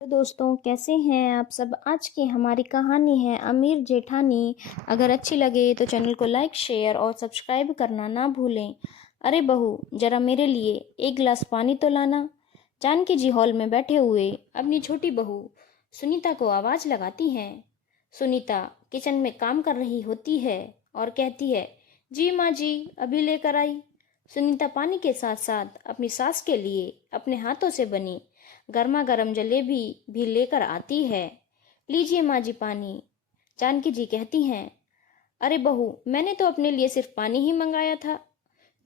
तो दोस्तों कैसे हैं आप सब। आज की हमारी कहानी है अमीर जेठानी। अगर अच्छी लगे तो चैनल को लाइक शेयर और सब्सक्राइब करना ना भूलें। अरे बहू, जरा मेरे लिए एक गिलास पानी तो लाना। जानकी जी हॉल में बैठे हुए अपनी छोटी बहू सुनीता को आवाज लगाती हैं। सुनीता किचन में काम कर रही होती है और कहती है, जी माँ जी, अभी लेकर आई। सुनीता पानी के साथ साथ अपनी सास के लिए अपने हाथों से बनी गर्मा गर्म जलेबी भी लेकर आती है। लीजिए माँ जी पानी। जानकी जी कहती हैं, अरे बहू, मैंने तो अपने लिए सिर्फ पानी ही मंगाया था,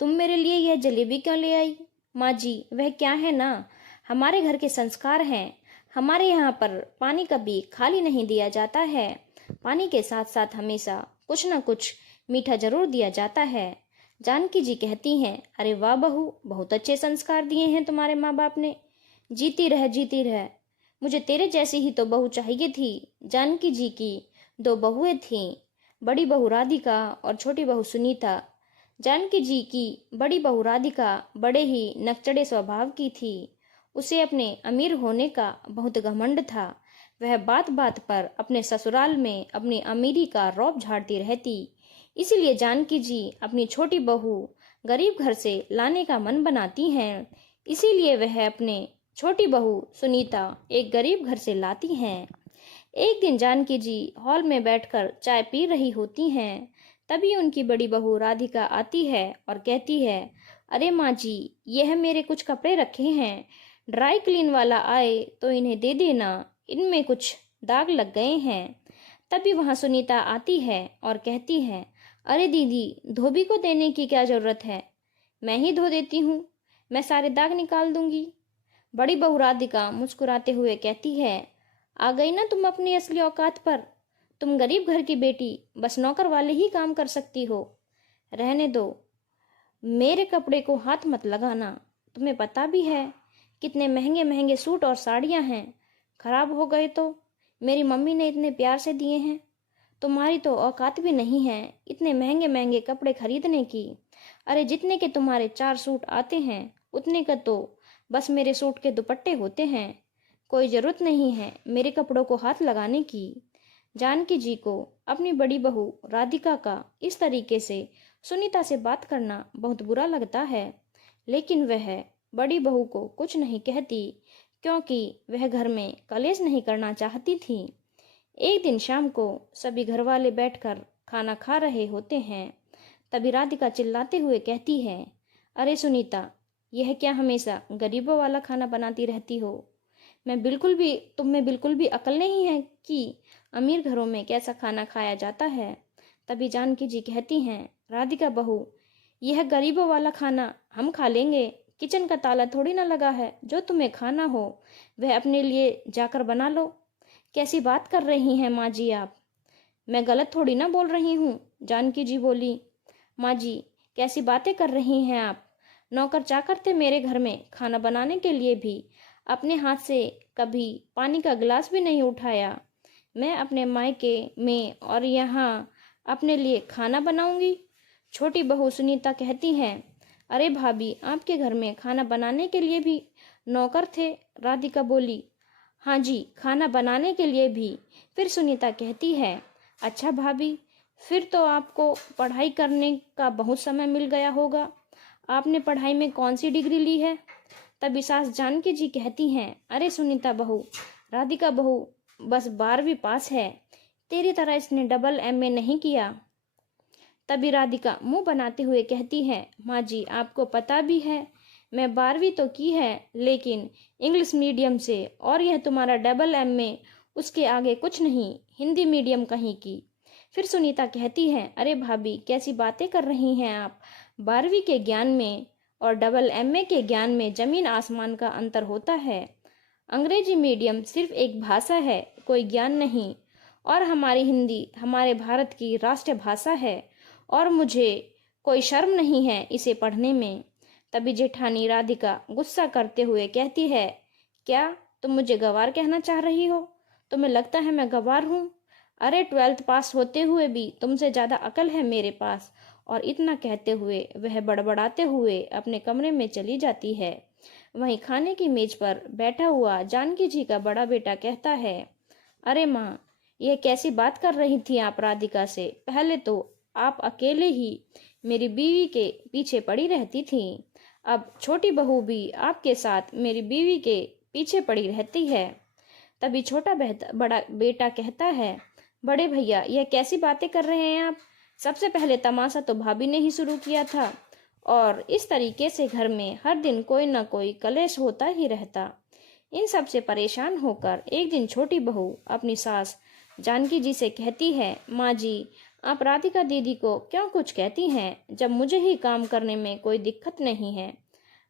तुम मेरे लिए यह जलेबी क्यों ले आई। माँ जी, वह क्या है ना, हमारे घर के संस्कार हैं। हमारे यहाँ पर पानी कभी खाली नहीं दिया जाता है। पानी के साथ साथ हमेशा कुछ न कुछ मीठा जरूर दिया जाता है। जानकी जी कहती हैं, अरे वाह बहू, बहुत अच्छे संस्कार दिए हैं तुम्हारे माँ बाप ने। जीती रह जीती रह, मुझे तेरे जैसी ही तो बहू चाहिए थी। जानकी जी की दो बहुएं थीं, बड़ी बहू राधिका और छोटी बहू सुनीता। जानकी जी की बड़ी बहू राधिका बड़े ही नकचढ़े स्वभाव की थी। उसे अपने अमीर होने का बहुत घमंड था। वह बात बात पर अपने ससुराल में अपनी अमीरी का रौब झाड़ती रहती। इसीलिए जानकी जी अपनी छोटी बहू गरीब घर से लाने का मन बनाती हैं। इसीलिए वह अपने छोटी बहू सुनीता एक गरीब घर से लाती हैं। एक दिन जानकी जी हॉल में बैठकर चाय पी रही होती हैं। तभी उनकी बड़ी बहू राधिका आती है और कहती है, अरे माँ जी, यह मेरे कुछ कपड़े रखे हैं, ड्राई क्लीन वाला आए तो इन्हें दे देना, इनमें कुछ दाग लग गए हैं। तभी वहां सुनीता आती है और कहती है, अरे दीदी, धोबी को देने की क्या जरूरत है, मैं ही धो देती हूँ, मैं सारे दाग निकाल दूंगी। बड़ी बहू राधिका मुस्कुराते हुए कहती है, आ गई ना तुम अपनी असली औकात पर। तुम गरीब घर की बेटी बस नौकर वाले ही काम कर सकती हो। रहने दो, मेरे कपड़े को हाथ मत लगाना। तुम्हें पता भी है कितने महंगे महंगे सूट और साड़ियां हैं, खराब हो गए तो मेरी मम्मी ने इतने प्यार से दिए हैं। तुम्हारी तो औकात भी नहीं है इतने महंगे महंगे कपड़े खरीदने की। अरे जितने के तुम्हारे 4 सूट आते हैं उतने का तो बस मेरे सूट के दुपट्टे होते हैं। कोई जरूरत नहीं है मेरे कपड़ों को हाथ लगाने की। जानकी जी को अपनी बड़ी बहू राधिका का इस तरीके से सुनीता से बात करना बहुत बुरा लगता है, लेकिन वह बड़ी बहू को कुछ नहीं कहती क्योंकि वह घर में कलेश नहीं करना चाहती थी। एक दिन शाम को सभी घर वाले बैठकर खाना खा रहे होते हैं। तभी राधिका चिल्लाते हुए कहती है, अरे सुनीता, यह क्या हमेशा गरीबों वाला खाना बनाती रहती हो। तुम में बिल्कुल भी अकल नहीं है कि अमीर घरों में कैसा खाना खाया जाता है। तभी जानकी जी कहती हैं, राधिका बहू, यह गरीबों वाला खाना हम खा लेंगे, किचन का ताला थोड़ी ना लगा है, जो तुम्हें खाना हो वह अपने लिए जाकर बना लो। कैसी बात कर रही हैं माँ जी आप, मैं गलत थोड़ी ना बोल रही हूँ। जानकी जी बोली, माँ जी, कैसी बातें कर रही हैं आप। नौकर चाकर थे मेरे घर में, खाना बनाने के लिए भी अपने हाथ से कभी पानी का गिलास भी नहीं उठाया। मैं अपने मायके में और यहाँ अपने लिए खाना बनाऊंगी। छोटी बहू सुनीता कहती है, अरे भाभी, आपके घर में खाना बनाने के लिए भी नौकर थे। राधिका बोली, हाँ जी, खाना बनाने के लिए भी। फिर सुनीता कहती है, अच्छा भाभी, फिर तो आपको पढ़ाई करने का बहुत समय मिल गया होगा। आपने पढ़ाई में कौन सी डिग्री ली है। तभी सास जानकी जी कहती हैं, अरे सुनीता बहू, राधिका बहू बस 12वीं पास है, तेरी तरह इसने डबल एमए नहीं किया। तभी राधिका मुंह बनाते हुए कहती है, माँ जी, आपको पता भी है मैं 12वीं तो की है, लेकिन इंग्लिश मीडियम से, और यह तुम्हारा डबल एमए उसके आगे कुछ नहीं, हिंदी मीडियम कहीं की। फिर सुनीता कहती है, अरे भाभी, कैसी बातें कर रही हैं आप। 12वीं के ज्ञान में और डबल एमए के ज्ञान में जमीन आसमान का अंतर होता है। अंग्रेजी मीडियम सिर्फ एक भाषा है, कोई ज्ञान नहीं, और हमारी हिंदी हमारे भारत की राष्ट्रीय भाषा है, और मुझे कोई शर्म नहीं है इसे पढ़ने में। तभी जेठानी राधिका गुस्सा करते हुए कहती है, क्या तुम मुझे गंवार कहना चाह रही हो। तुम्हें लगता है मैं गंवार हूँ। अरे 12th पास होते हुए भी तुमसे ज्यादा अकल है मेरे पास। और इतना कहते हुए वह बड़बड़ाते हुए अपने कमरे में चली जाती है। वहीं खाने की मेज पर बैठा हुआ जानकी जी का बड़ा बेटा कहता है, अरे माँ, यह कैसी बात कर रही थी आप राधिका से? पहले तो आप अकेले ही मेरी बीवी के पीछे पड़ी रहती थी, अब छोटी बहू भी आपके साथ मेरी बीवी के पीछे पड़ी रहती है। तभी बड़ा बेटा कहता है, बड़े भैया, यह कैसी बातें कर रहे हैं आप? सबसे पहले तमाशा तो भाभी ने ही शुरू किया था, और इस तरीके से घर में हर दिन कोई ना कोई कलेश होता ही रहता। इन सब से परेशान होकर एक दिन छोटी बहू अपनी सास जानकी जी से कहती है, माँ जी, आप राधिका दीदी को क्यों कुछ कहती हैं, जब मुझे ही काम करने में कोई दिक्कत नहीं है।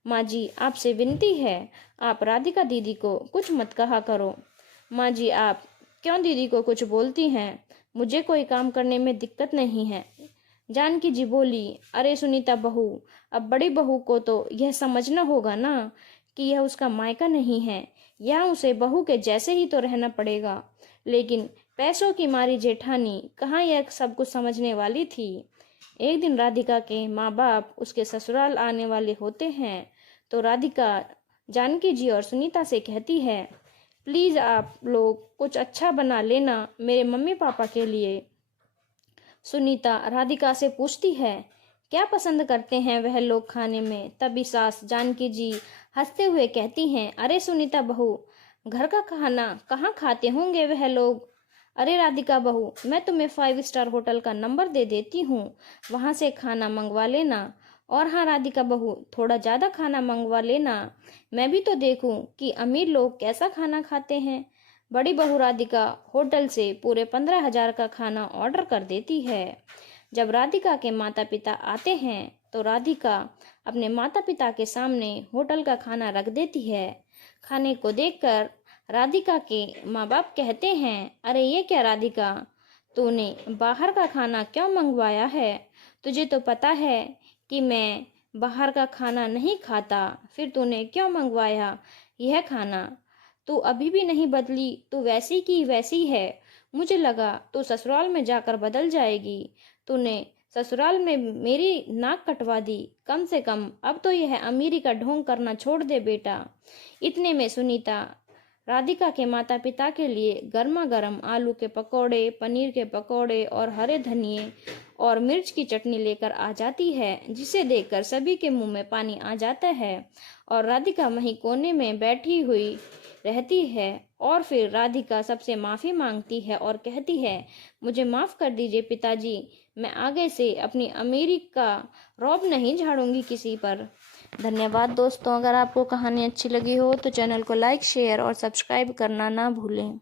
माँ जी, आपसे विनती है, आप राधिका दीदी को कुछ मत कहा करो। माँ जी, आप क्यों दीदी को कुछ बोलती हैं? मुझे कोई काम करने में दिक्कत नहीं है। जानकी जी बोली, अरे सुनीता बहू, अब बड़ी बहू को तो यह समझना होगा ना कि यह उसका मायका नहीं है, यहाँ उसे बहू के जैसे ही तो रहना पड़ेगा। लेकिन पैसों की मारी जेठानी कहाँ यह सब कुछ समझने वाली थी। एक दिन राधिका के माँ बाप उसके ससुराल आने वाले होते हैं, तो राधिका जानकी जी और सुनीता से कहती है, प्लीज़ आप लोग कुछ अच्छा बना लेना मेरे मम्मी पापा के लिए। सुनीता राधिका से पूछती है, क्या पसंद करते हैं वह लोग खाने में? तभी सास जानकी जी हंसते हुए कहती हैं, अरे सुनीता बहू, घर का खाना कहाँ खाते होंगे वह लोग? अरे राधिका बहू, मैं तुम्हें 5 स्टार होटल का नंबर दे देती हूँ, वहाँ से खाना मंगवा लेना। और हाँ राधिका बहू, थोड़ा ज़्यादा खाना मंगवा लेना, मैं भी तो देखूँ कि अमीर लोग कैसा खाना खाते हैं। बड़ी बहू राधिका होटल से पूरे 15,000 का खाना ऑर्डर कर देती है। जब राधिका के माता पिता आते हैं तो राधिका अपने माता पिता के सामने होटल का खाना रख देती है। खाने को देखकर राधिका के माँ बाप कहते हैं, अरे ये क्या राधिका, तूने बाहर का खाना क्यों मंगवाया है? तुझे तो पता है कि मैं बाहर का खाना नहीं खाता, फिर तूने क्यों मंगवाया यह खाना? तू अभी भी नहीं बदली, तू वैसी की वैसी है। मुझे लगा तू ससुराल में जाकर बदल जाएगी। तूने ससुराल में मेरी नाक कटवा दी, कम से कम अब तो यह अमीरी का ढोंग करना छोड़ दे बेटा। इतने में सुनीता राधिका के माता पिता के लिए गर्मा गर्म आलू के पकौड़े, पनीर के पकौड़े और हरे धनिए और मिर्च की चटनी लेकर आ जाती है, जिसे देखकर सभी के मुंह में पानी आ जाता है। और राधिका वहीं कोने में बैठी हुई रहती है। और फिर राधिका सबसे माफ़ी मांगती है और कहती है, मुझे माफ़ कर दीजिए पिताजी, मैं आगे से अपनी अमीरी का रौब नहीं झाड़ूंगी किसी पर। धन्यवाद दोस्तों, अगर आपको कहानी अच्छी लगी हो तो चैनल को लाइक, शेयर और सब्सक्राइब करना ना भूलें।